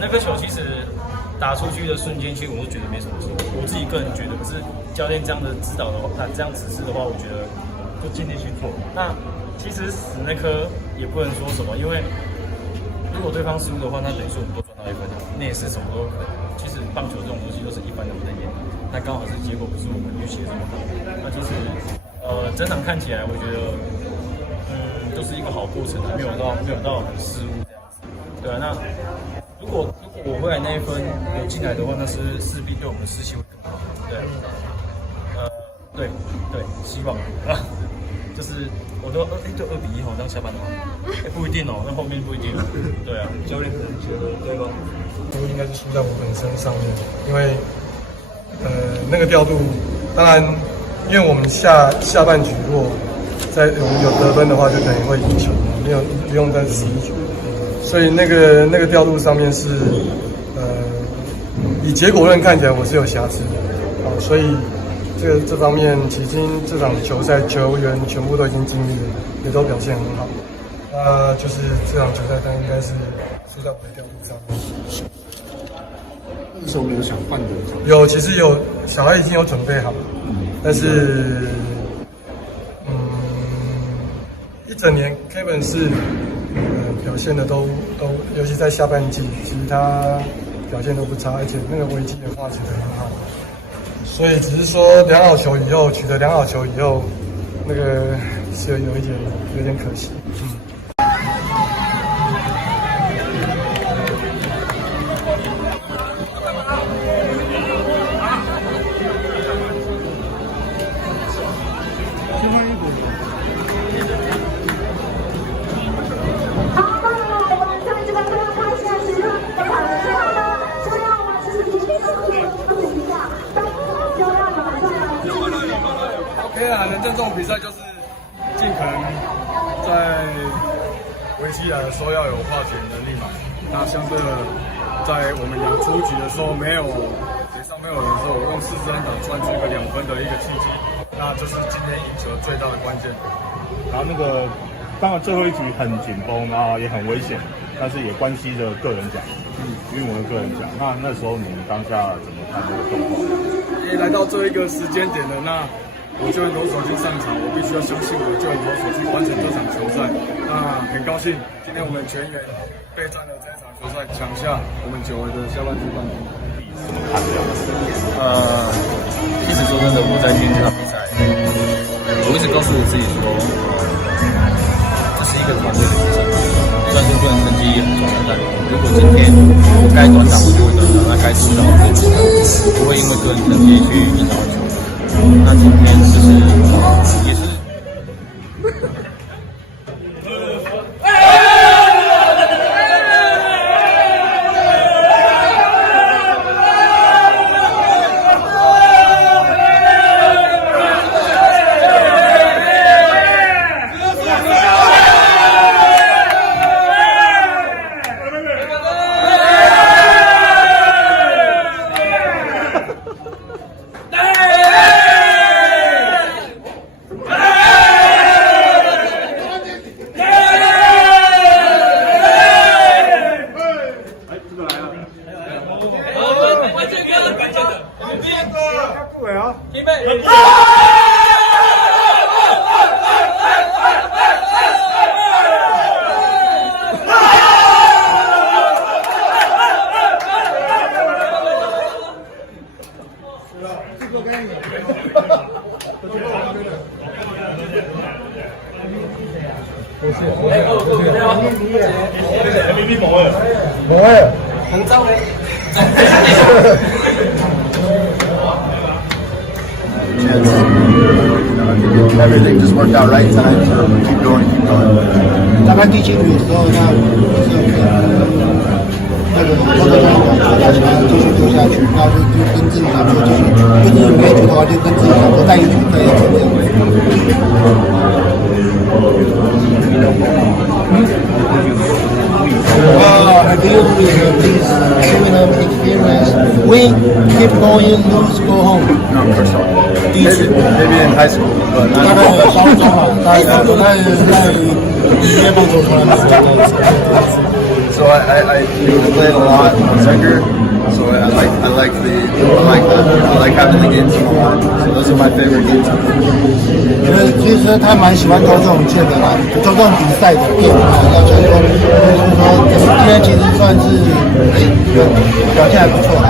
那个球其实打出去的瞬间，其实我是觉得没什么事，我自己个人觉得。可是教练这样的指导的话，他这样指示的话，我觉得就尽力去做。那其实死那颗也不能说什么，因为如果对方输的话，那等于说我们都赚到1分了，那也是什么都有可能。其实棒球这种东西都是一般人不能演，那刚好是结果不是我们预期的这么好。那其实整场看起来，我觉得都是一个好过程，没有到很失误这样子。对啊，那如果我未来那一分有进来的话，那是势必对我们的士气会更好。对，希望啊，就是我都就2-1好，这样下半场，不一定哦，那后面不一定。对啊，教练可能觉得对吧？都应该是输在我本身上面，因为那个调度，当然，因为我们下半局如果我们有得分的话，就等于会赢球，没有不用再11局，所以那个调度上面是以结果论看起来我是有瑕疵的，所以这方面已经这场球赛球员全部都已经尽力了，也都表现很好。就是这场球赛他应该是输在我的调度上面。那个时候没有想换人，有，其实有小孩已经有准备好了，但是一整年 Kevin 是表现的都，尤其在下半季，其实他表现都不差，而且那个危机的化解得很好。所以只是说取得良好球以后，那个是有点可惜。能这种比赛就是尽可能在危机来的时候要有化解能力嘛。那相对的，在我们养出局的时候没有垒上没有人的时候，我用4支安打赚出一个2分的一个契机，那这是今天赢球最大的关键。然后当然最后一局很紧绷啊，也很危险，但是也关系着个人奖，运文的个人奖。那时候你们当下怎么看这个状况？也来到这一个时间点了，那我救援投手去上场，我必须要相信我的救援投手去完成这场球赛。那很高兴，今天我们全员备战了这一场球赛，抢下我们久违的下半季冠军。其实说真的，我在今天这场比赛，我一直告诉我自己说，这是一个团队的比赛。虽然说个人成绩也很重要，但如果今天我该短打我就会短打，那该出场我就出场，不会因为个人成绩去影响到球队。那今天就是也是。Everything just worked out right time, so keep going. 大概第7局的时候，那不是那个他的那个球打起来继续丢下去，然后就跟自己想说继续，就是没局的话就跟自己想说再一局再一局这样。I deal with these criminal experience. Win, keep going, lose, go home. No, first off, maybe in high school, but 大概高中啊，大概在职业棒球从来没有这样子。So I played a lot when I was younger. So I like that. I like having the games a lot. So those are my favorite games. 其实他蛮喜欢投这种剑的啦，投这种比赛的电嘛，要所以说今天其实算是表现还不错的。